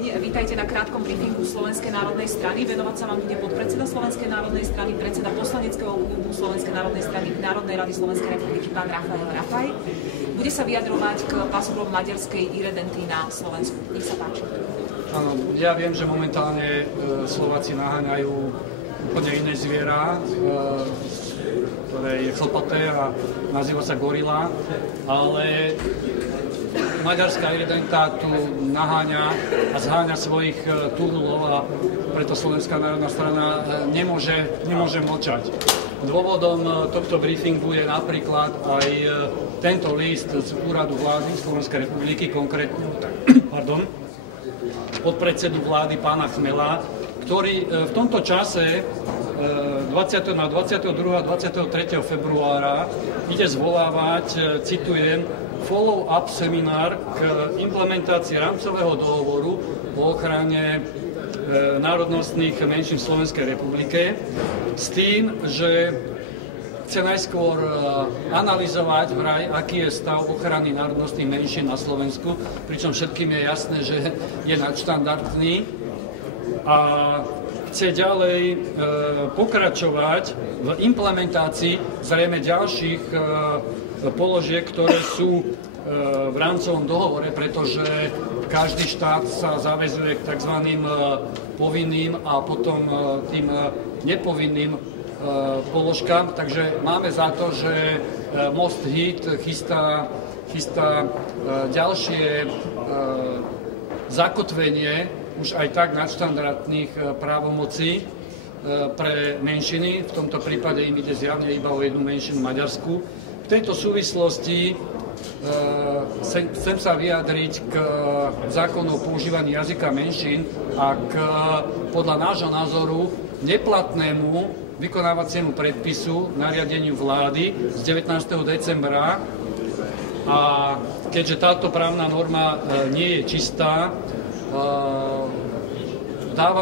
Vítajte na krátkom briefingu Slovenskej národnej strany. Venovať sa vám bude podpredseda Slovenskej národnej strany, predseda poslaneckého klubu Slovenskej národnej strany Národnej rady Slovenskej republiky pán Rafael Rafaj. Bude sa vyjadrovať k pasovom maďarskej irredenty na Slovensku. Nech sa páči. Áno, ja viem, že momentálne Slováci naháňajú úplne iné zviera, ktoré je chlpaté a nazýva sa gorila, ale maďarská irredenta tu naháňa a zháňa svojich túlov a preto Slovenská národná strana nemôže mlčať. Dôvodom tohto briefingu je napríklad aj tento list z úradu vlády Slovenskej republiky, konkrétne podpredsedu vlády pána Chmela, ktorý v tomto čase na 22. a 23. februára ide zvolávať, citujem, follow-up seminár k implementácii rámcového dohovoru o ochrane národnostných menšín v Slovenskej republike s tým, že chce najskôr analyzovať vraj, aký je stav ochrany národnostných menšín na Slovensku, pričom všetkým je jasné, že je nadštandardný a chce ďalej pokračovať v implementácii zrejme ďalších položiek, ktoré sú v rámcovom dohovore, pretože každý štát sa zaväzuje k tzv. Povinným a potom tým nepovinným položkám. Takže máme za to, že Most Hit chystá ďalšie zakotvenie už aj tak nadštandardných právomocí pre menšiny. V tomto prípade im ide zjavne iba o jednu menšinu Maďarsku. V tejto súvislosti chcem sa vyjadriť k zákonu o používaní jazyka menšín a k podľa nášho názoru neplatnému vykonávaciemu predpisu nariadeniu vlády z 19. decembra. A keďže táto právna norma nie je čistá, dávame